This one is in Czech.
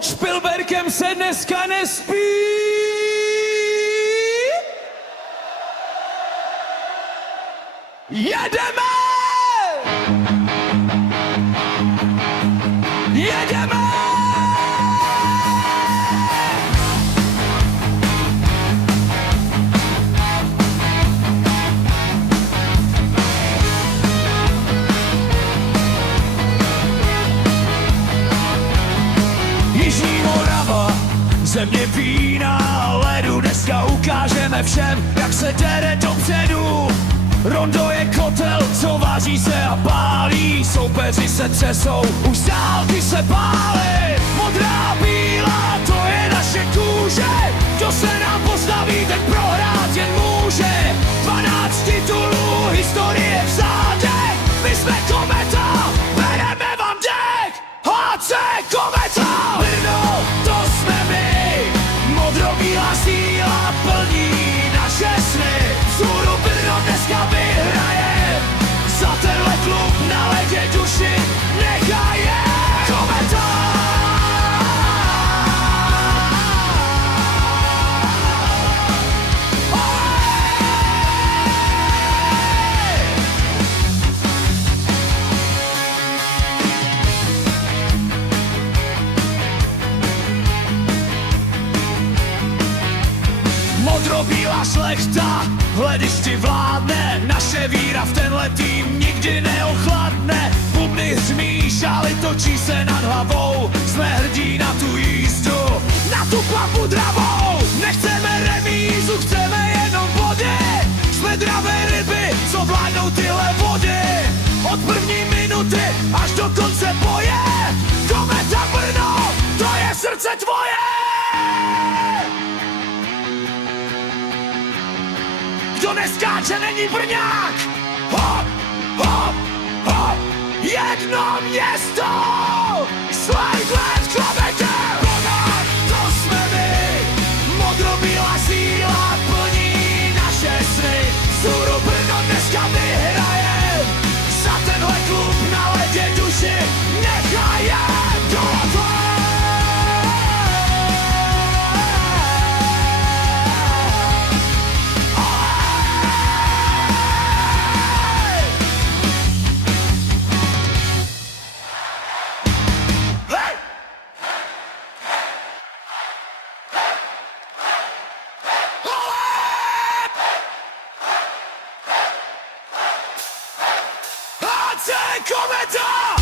Pod Špilberkem se dneska nespí. Jedeme! Jedeme! Jižní Morava, země vína a ledu. Dneska ukážeme všem, jak se jde dopředu. Rondo je kotel, co váží se a pálí. Soupeři se třesou, už zálky se pálí. Modrá, bílá, to je naše kůže. Kdo se nám postaví, ten prohrát jen může. 12 titulů, historie v zádech. My jsme Kometa, bereme vám dech. HC Kometa! Brno, to jsme my. Modrobílá síla plní naše sny. Vzhůru Brno dneska vyhraje. Za tenhle klub na ledě duši nechaje. Kometa! Modrobílá šlechta, hledišti vládne. Naše víra v tenhle tým nikdy neochladne. Bubny hřmí, šály točí se nad hlavou. Jsme hrdí na tu jízdu, na tu plavbu dravou. Nechceme remízu, chceme jenom body. Jsme dravé ryby, co vládnou tyhle vody. Od první minuty až do konce boje. Kometa Brno, to je srdce tvoje. Kdo neskáče, není Brňák! Hop, hop, hop! Jedno město! Slide let Komety! Konat, to jsme my! Modrobílá síla plní naše sny. Vzhůru Brno dneska vyhraje. Za tenhle klub na ledě duši nechajem. HC Kometa!